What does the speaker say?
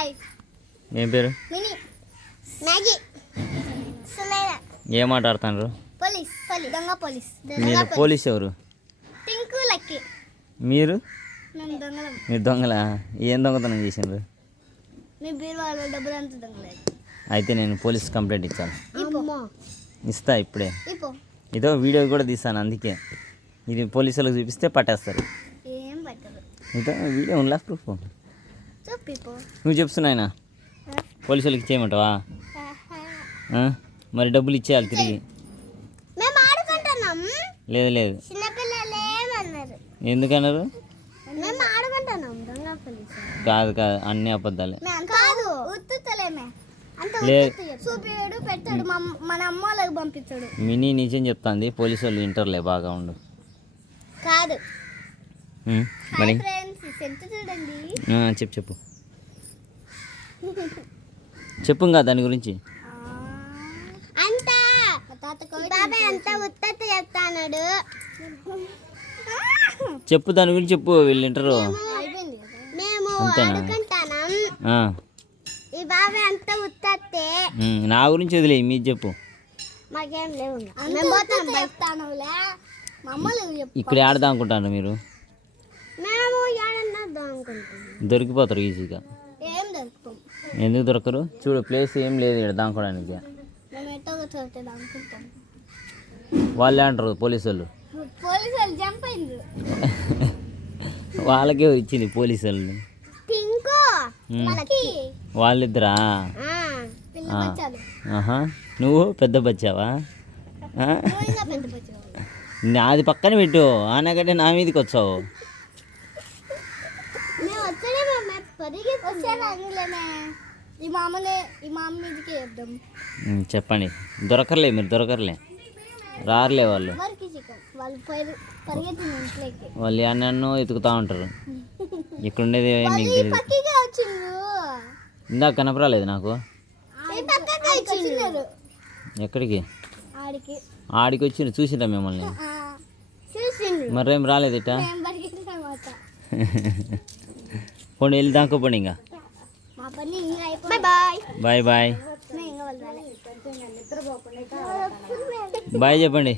Hi. ఏం పేరు? Mini Maggi Sunaina. ఏం మాట్లాడుతున్నారు? పోలీస్ దొంగ పోలీస్. మీరు పోలీస్ ఎవరు? టింకు లక్కీ. మీరు? మేము దొంగలం. మీరు దొంగలా? ఏం దొంగతనం చేసిండ్రు? మీ బీరువాలో డబ్బులు అంతా దొంగలేదు. అయితే నేను పోలీస్ కంప్లైంట్ ఇచ్చాను. ఇస్తా ఇప్పుడే. ఇదో వీడియో కూడా తీస్తాను, అందుకే ఇది పోలీసులకు చూపిస్తే పట్టేస్తారు. ఏం పట్టదు. ఇదో వీడియో ఉందా ప్రూఫ్? చూపిపో. నువ్వు చెప్తున్నాయినా పోలీసులకు ఇచ్చేయమంటావా? మరి డబ్బులు ఇచ్చేయాలి తిరిగి. మేము ఆడుకుంటున్నాం. లేదు లేదు, చిన్నపిల్లలు ఏమన్నారు? ఎందుకన్నారు? మేము ఆడుకుంటున్నాం. దొంగ పోలీసు కాదు కాదు, అన్ని అబద్ధాలే. కాదు ఉత్తుతలేమే. లేదు, చూపిడు పెడతాడు, మన అమ్మ వాళ్ళకి పంపిస్తాడు. మినీ నిజం చెప్తాంది, పోలీసు వాళ్ళు ఇంటర్లే బాగా ఉండు. కాదు మరి చూడండి. చెప్పు చెప్పు చెప్పు ఇంకా దాని గురించి. అంతా బాబాయ్ అంతా ఉత్తత్తి చెప్తాడు. చెప్పు దాని గురించి చెప్పు, వీళ్ళు వింటారు. మేము ఆడుకుంటాం. ఈ బాబాయ్ అంతా ఉత్తత్తే. నా గురించి వదిలే, మీరు చెప్పు. మాకేం లేవు. ఇక్కడ ఆడదాం అనుకుంటాను మీరు. మేము ఆడదాం అనుకుంటాం. దొరికిపోతారు ఈజీగా. ఏం దొరుకుతాం? ఎందుకు దొరకరు? చూడు, ప్లేస్ ఏం లేదు ఇక్కడ దానుకోవడానికి. వాళ్ళే అంటారు పోలీసు వాళ్ళు. జంప్ అయింది. వాళ్ళకే ఇచ్చింది పోలీసు వాళ్ళని. వాళ్ళిద్దరా? నువ్వు పెద్ద బచ్చావా? నాది పక్కన పెట్టు, ఆనకంటే నా మీదకి వచ్చావు. చెప్పండి. దొరకర్లే, మీరు దొరకర్లే, రారులే వాళ్ళు. వాళ్ళు అన్నో ఎతుకుతా ఉంటారు. ఇక్కడ ఉండేది మీకు తెలియదు. ఇందాక కనపరాలేదు నాకు. ఎక్కడికి? ఆడికి వచ్చిండ్రు, చూసిండ్రా మిమ్మల్ని? మరేం రాలేదు ఇట. పోనీ వెళ్ళి దాకోపోండి. ఇంకా బాయ్ బాయ్ బాయ్ చెప్పండి.